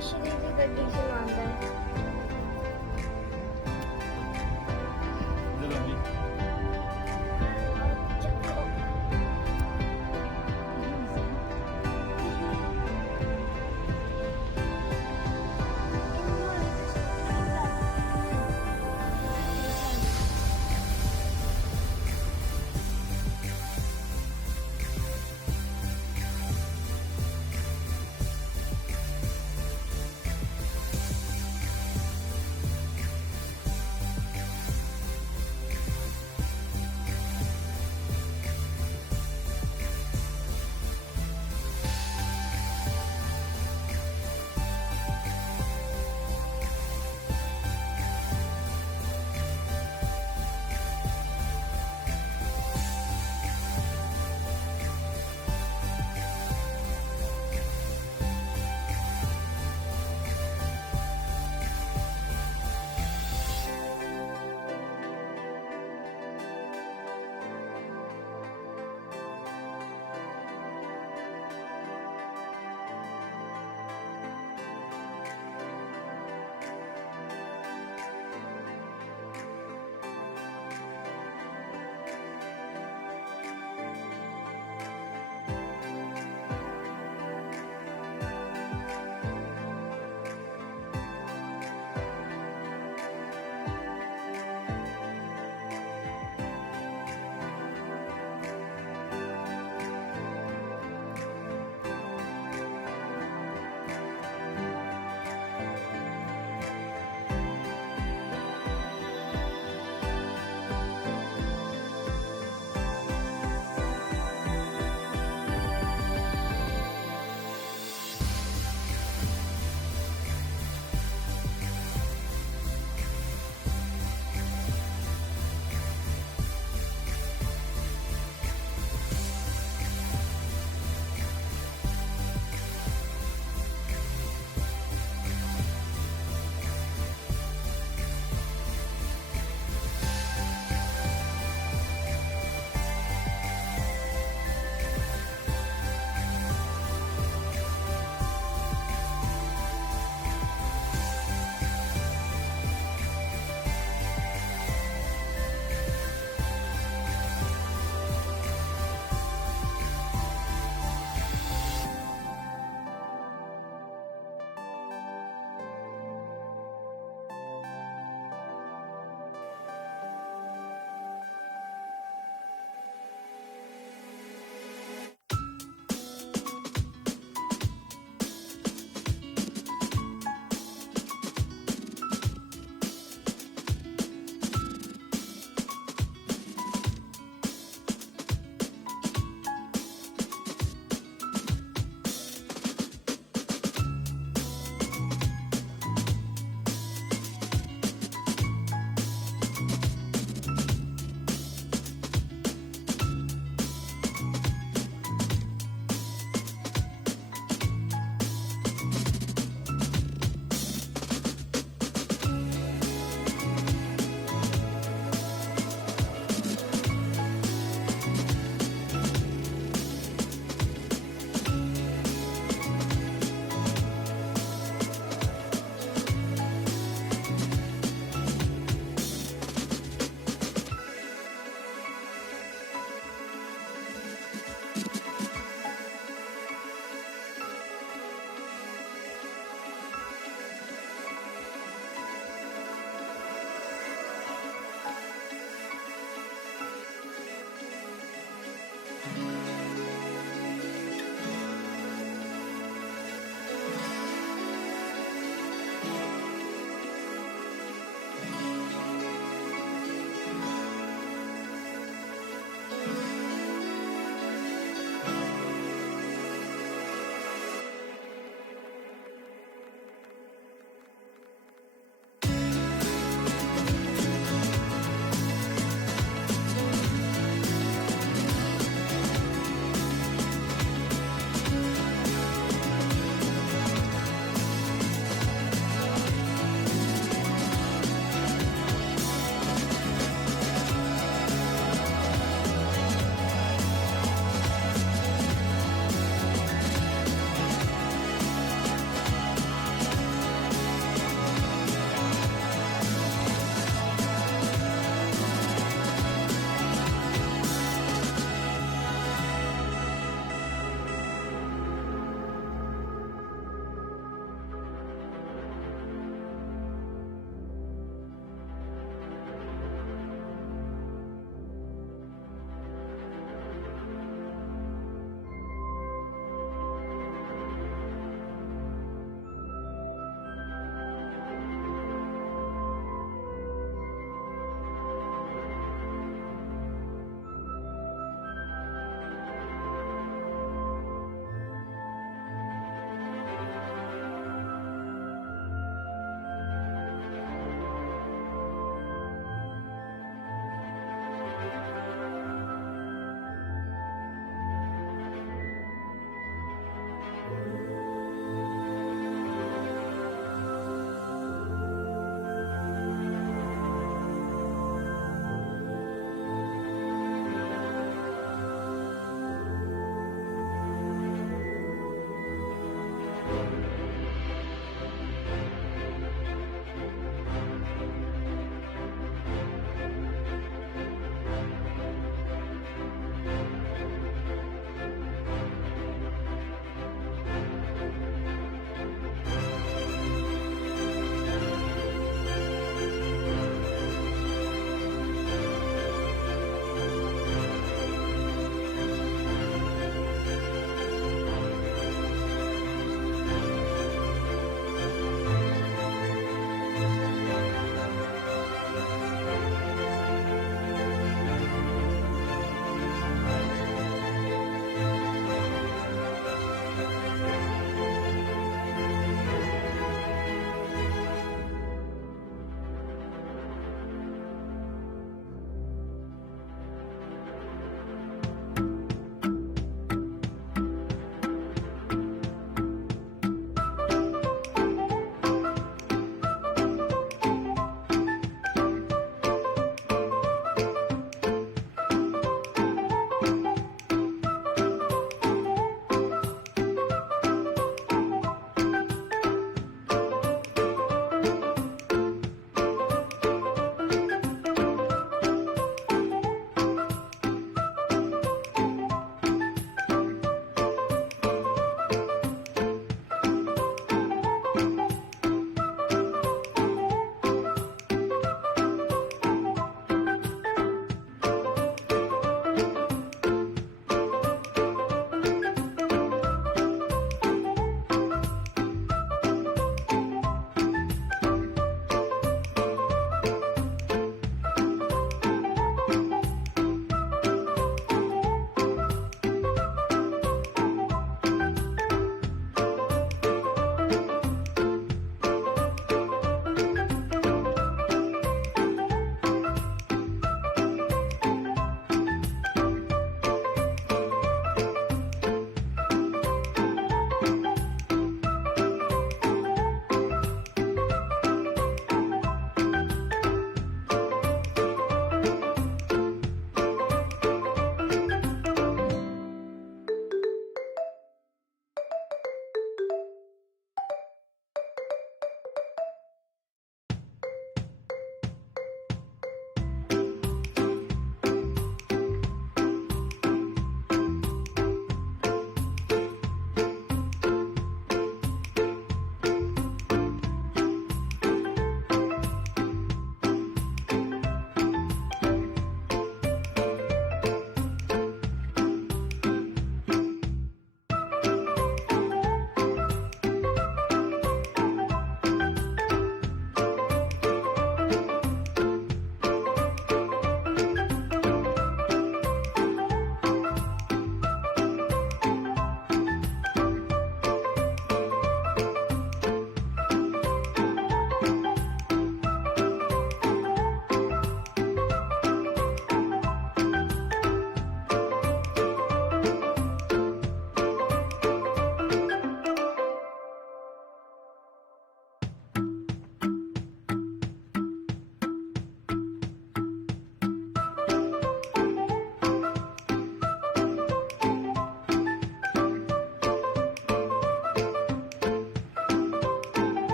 ਸ਼੍ਰੀ ਦੀ ਗੱਡੀ ਚਲਾਉਂਦਾ ਹੈ। ਚਲੋ ਜੀ ਚੱਕੋ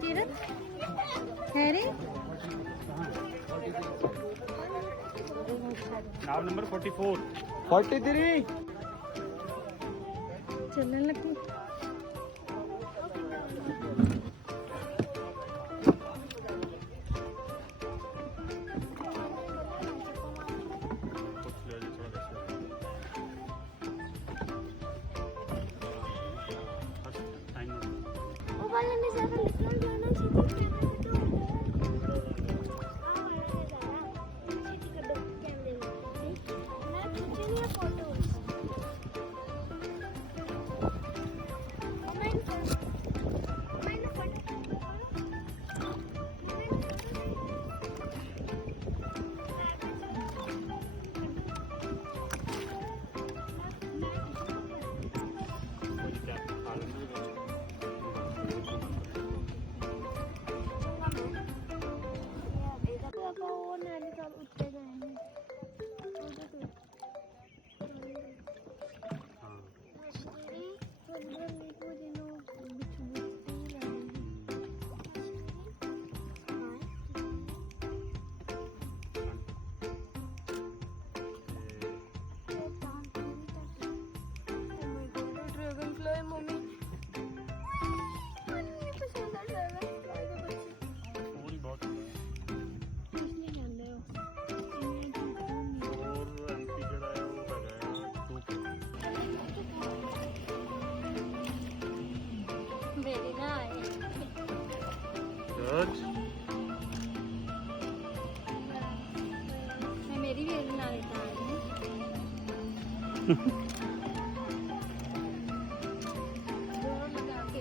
किरण हैरी नाव नंबर 44 43 चलने लगी वो वाला नजारा निकल जाना चाहिए मैं खींची नहीं फोटो वो नैनीताल उतरे गए हैं dragon fly mummy very nice good मेरी भी नानीताल है दोनों लगा के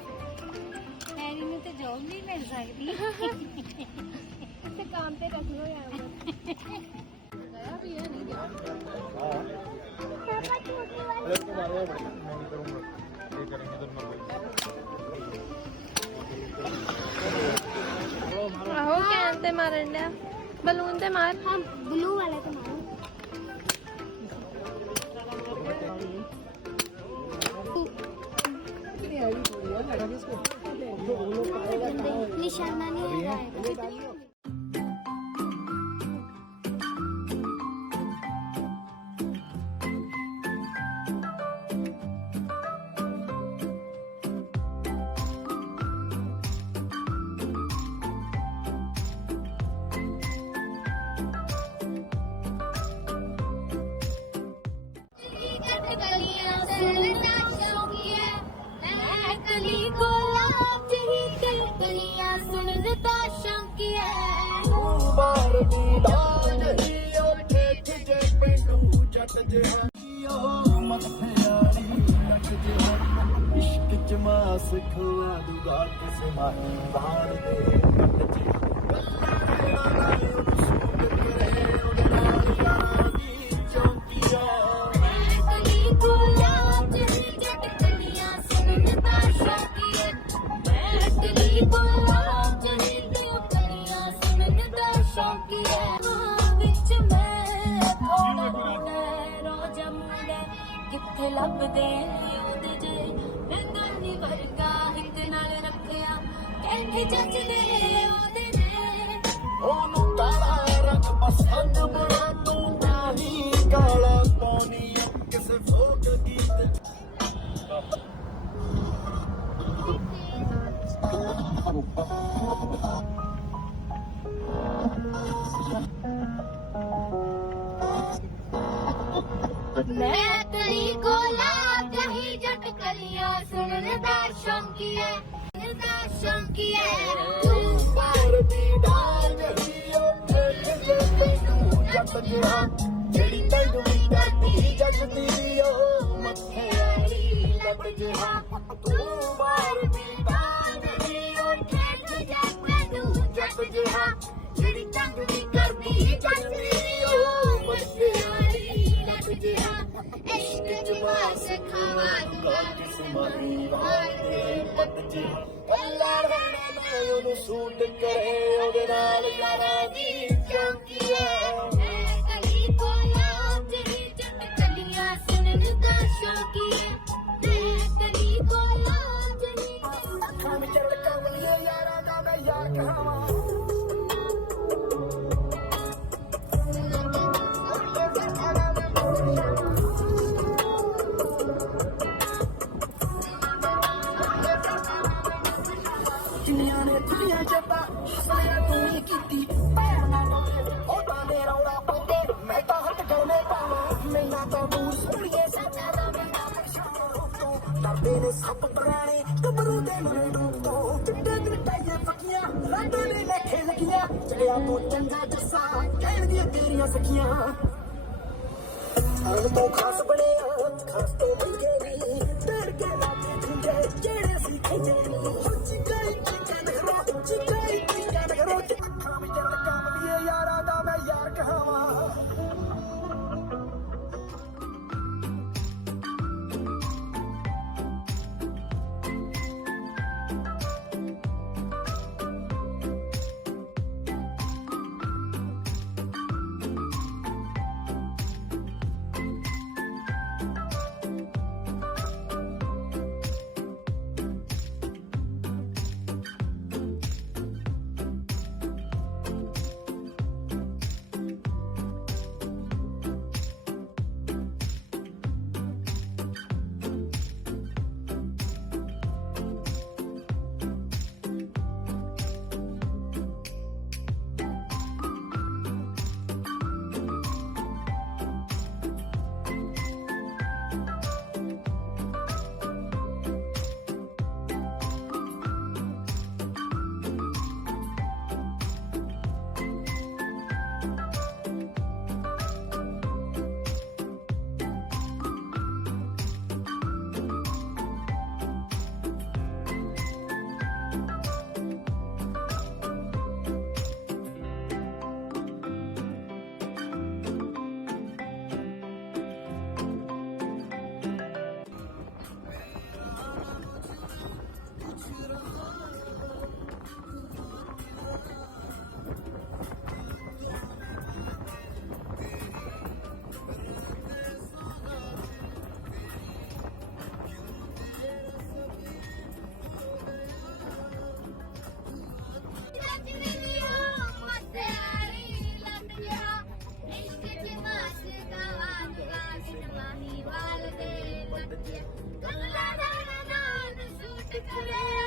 हैरी ने तो जॉब नहीं मिल सकती इसे काम पे रख लो यहाँ पर गया भी है नहीं गया पापा छोटे वाले अरे तो मारो मैं नहीं करूंगा ये करेंगे दोनों भाई आहो कैन ते मारन डया बलून ते मार हाँ ब्लू वाला तो मारो निशाना नहीं आएगा इश्क च मास खवा दूंगा किसे माही बार दे कट जी किथे लभदे ओदे जे रंगानी वर्गा हिक नाल रखिया कहंदे जचदे ओदे जे ओनू काला रंग पसंद बड़ा तू नाही काला पानी किसे फोक गीत मैं कहीं गोला कहीं जट कलियां सुनने दा शौकी है तू पर दी डाल जही ओ जे तैनू जट जिहा जेड़ी तैनू करदी जगदी ओ मथे वाली लट जिहा तू पर दी डाल जही ओ जा तू जट जिहा जेड़ी तैनू करदी जगदी ओ मथे वाली लट जिहा इश्क जुआ से खवा दूंगा किस्मती वाले पत जी पल्ला रहने मैं ਉਹਨੂੰ ਸੂਟ ਕਰੇ ਉਹਦੇ ਨਾਲ ਯਾਰਾਂ ਦੀ ਚੌਂਕੀ ਹੈ मैं कहीं गोला तेरी जट कलियां ਰੂਪ ਪੁਰਾਣੇ ਕਬਰੂ ਦੇ ਨਵੇਂ ਰੂਪ ਤੋਂ ਚਿੱਟੇ ਚਿੱਟਾਈਆਂ ਪੱਕੀਆਂ ਰਾਡਾਂ ਨੇ ਲੈਖੇ ਲੱਗੀਆਂ ਚੜਿਆ ਤੋਂ ਚੰਗਾ ਜੱਸਾ ਕਹਿਣਗੀਆਂ ਤੇਰੀਆਂ ਸਖੀਆਂ ਆਨ ਤੋਂ ਖਾਸ ਬਣਿਆ ਖਾਸ ਤੋਂ ਮਿਲਗੇ ਨਹੀਂ ਤੜ ਕੇ ਲਾਗੇ ਖੁੰਝੇ ਜਿਹੜੇ ਸੀ ਖਿੰਝੇ ਨਹੀਂ ਚਿਕਾਈ ਨਗਰੋ ਅੱਖਾਂ ਵਿੱਚ ਕੰਮ ਦੀ ਯਾਰਾਂ ਦਾ ਮੈਂ ਯਾਰ ਕਹਾਵਾਂ ਕਰੇ